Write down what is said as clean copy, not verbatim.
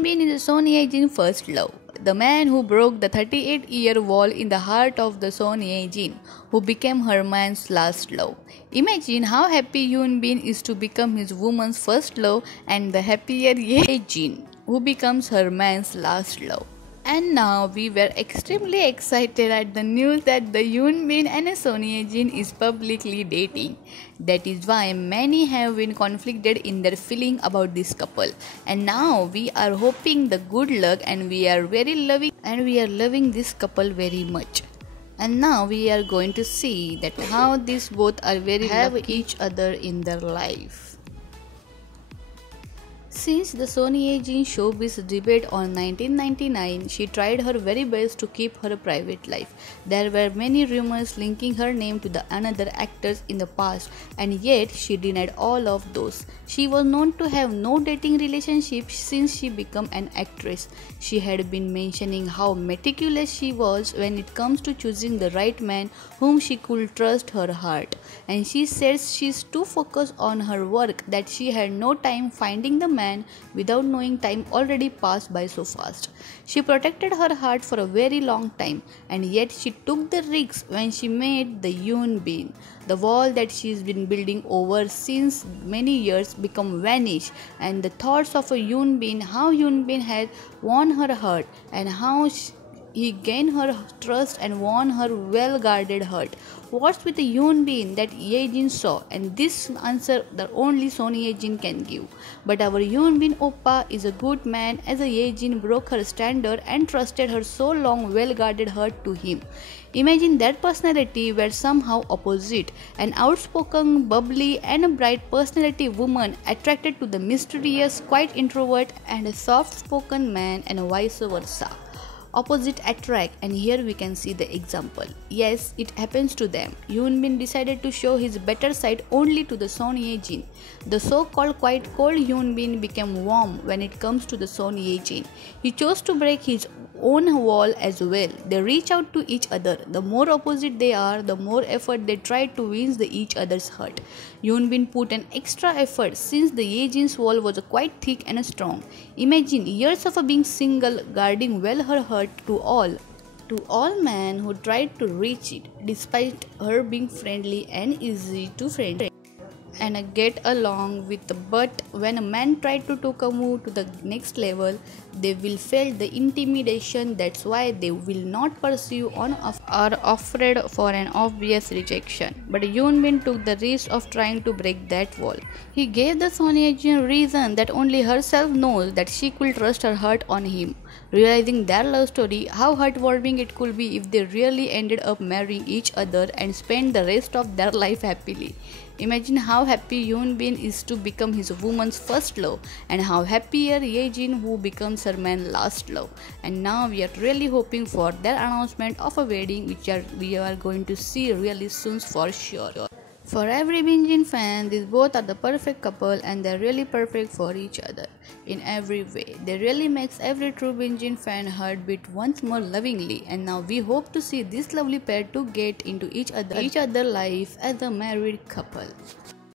Yoon Bin is Son Ye-jin's first love, the man who broke the 38-year wall in the heart of the Son Ye-jin, who became her man's last love. Imagine how happy Yoon Bin is to become his woman's first love and the happier Ye-jin, who becomes her man's last love. And now we were extremely excited at the news that the Yoon Bin and Son Ye-jin is publicly dating. That is why many have been conflicted in their feeling about this couple. And now we are hoping the good luck and we are loving this couple very much. And now we are going to see that how these both are very have each other in their life. Since the Son Ye-jin showbiz debut on 1999, she tried her very best to keep her private life. There were many rumors linking her name to the another actors in the past, and yet she denied all of those. She was known to have no dating relationship since she became an actress. She had been mentioning how meticulous she was when it comes to choosing the right man whom she could trust her heart. And she says she's too focused on her work that she had no time finding the man without knowing time already passed by so fast. She protected her heart for a very long time, and yet she took the risks when she made the Yoon Bin. The wall that she's been building over since many years become vanished, and the thoughts of a Yoon Bin, how Yoon Bin had won her heart and how he gained her trust and won her well-guarded heart. What's with the Yoon Bin that Ye-jin saw? And this answer the only Son Ye-jin can give. But our Yoon Bin Oppa is a good man, as a Ye-jin broke her standard and trusted her so long well-guarded heart to him. Imagine that personality were somehow opposite, an outspoken, bubbly and a bright personality woman attracted to the mysterious, quiet introvert and a soft-spoken man, and vice versa. Opposite attract, and here we can see the example. Yes, it happens to them. Yoon Bin decided to show his better side only to the Son Ye-jin. The so-called quite cold Yoon Bin became warm when it comes to the Son Ye-jin. He chose to break his own wall as well. They reach out to each other. The more opposite they are, the more effort they try to win each other's heart. Yoon Bin put an extra effort since the Ye-jin's wall was quite thick and strong. Imagine years of being single, guarding well her heart to all men who tried to reach it, despite her being friendly and easy to friend and get along with. But when a man tried to take a move to the next level, they will feel the intimidation. That's why they will not pursue on or are afraid for an obvious rejection. But Yoon Bin took the risk of trying to break that wall. He gave the Son Ye-jin reason that only herself knows that she could trust her heart on him. Realizing their love story, how heartwarming it could be if they really ended up marrying each other and spent the rest of their life happily. Imagine how happy Yoon Bin is to become his woman's first love, and how happier Ye-jin who becomes her man's last love. And now we are really hoping for their announcement of a wedding, which we are going to see really soon for sure. For every Binjin fan, these both are the perfect couple and they're really perfect for each other in every way. They really makes every true Binjin fan heartbeat once more lovingly, and now we hope to see this lovely pair to get into each other life as a married couple.